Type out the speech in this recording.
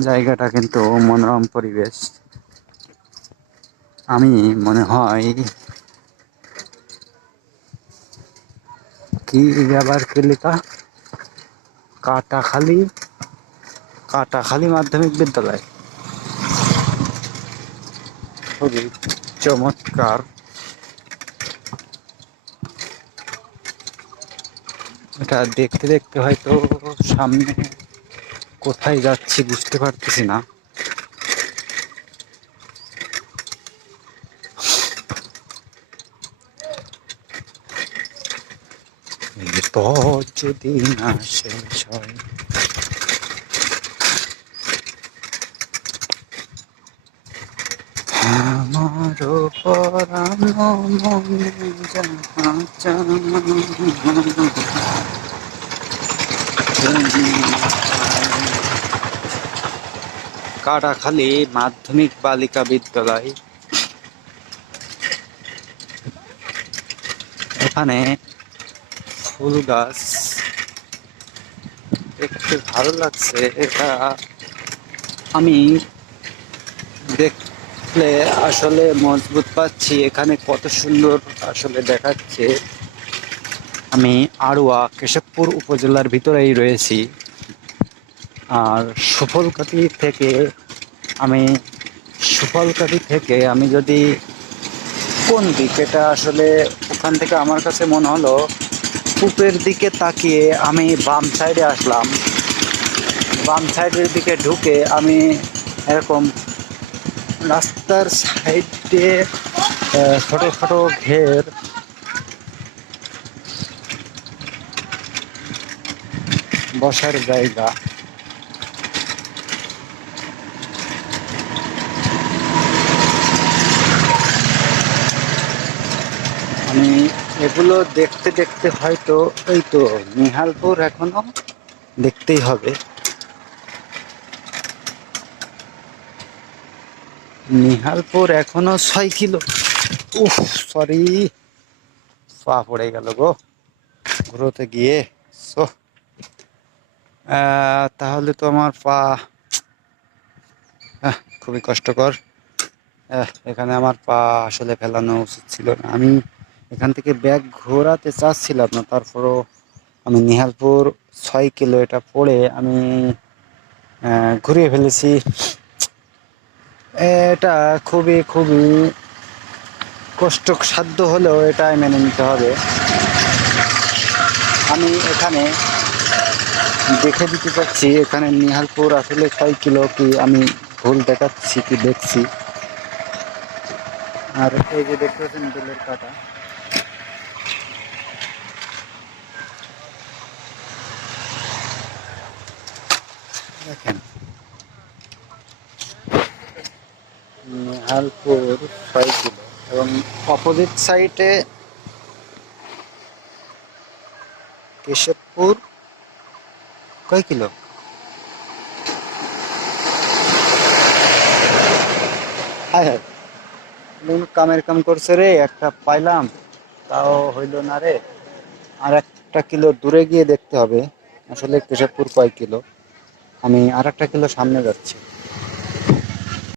জায়গাটা কিন্তু মনোরম পরিবেশ। আমি মনে হয় কি ব্যাপার কি লেখা কাটাখালী? কাটাখালী মাধ্যমিক বিদ্যালয়। খুবই চমৎকার। এটা দেখতে দেখতে হয়তো সামনে কোথায় যাচ্ছি বুঝতে পারতেছি না। যদি না শেষ হয় পরানো মনে কাটাখালী মাধ্যমিক বালিকা বিদ্যালয়। এখানে ফুল গাছ। দেখতে ভালো লাগছে। এটা আমি দেখলে আসলে মজবুত পাচ্ছি। এখানে কত সুন্দর আসলে দেখাচ্ছে। আমি আড়ুয়া কেশবপুর উপজেলার ভিতরেই রয়েছি। আর সুফলকাটি থেকে আমি সুফলকাটি থেকে আমি যদি কোন দিক এটা আসলে ওখান থেকে আমার কাছে মনে হলো কূপের দিকে তাকিয়ে আমি বাম সাইডে আসলাম। বাম সাইডের দিকে ঢুকে আমি এরকম রাস্তার সাইডে ছোটো ছোটো ঘের বসার জায়গা। আমি এগুলো দেখতে দেখতে হয়তো এই তো নিহালপুর এখনও দেখতেই হবে। নিহালপুর এখনও ছয় কিলো। উফ সরি পা পড়ে গেল গো। ঘুরোতে গিয়ে। সো তাহলে তো আমার পা খুবই কষ্টকর। এখানে আমার পা আসলে ফেলানো উচিত ছিল না। আমি এখান থেকে ব্যাগ ঘোরাতে চাচ্ছিলাম না, তারপরও আমি নিহালপুর ছয় কিলো এটা পড়ে আমি ঘুরিয়ে ফেলেছি। এটা খুবই খুবই কষ্টসাধ্য হলেও এটাই মেনে নিতে হবে। আমি এখানে দেখে দিতে পারছি এখানে নিহালপুর আসলে ছয় কিলো কি আমি ভুল দেখাচ্ছি কি দেখছি? আর এই যে দেখতে পাচ্ছেন কাটা। দেখেন। নেহালপুর ছয় কিলো এবং অপোজিট সাইডে কেশবপুর কয় কিলো? হ্যাঁ হ্যাঁ। কামের কাম করছে রে? একটা পাইলাম, তাও হইল না রে। আর একটা কিলো দূরে গিয়ে দেখতে হবে। আসলে কেশবপুর কয় কিলো? আমি আর একটা কিলো সামনে যাচ্ছি।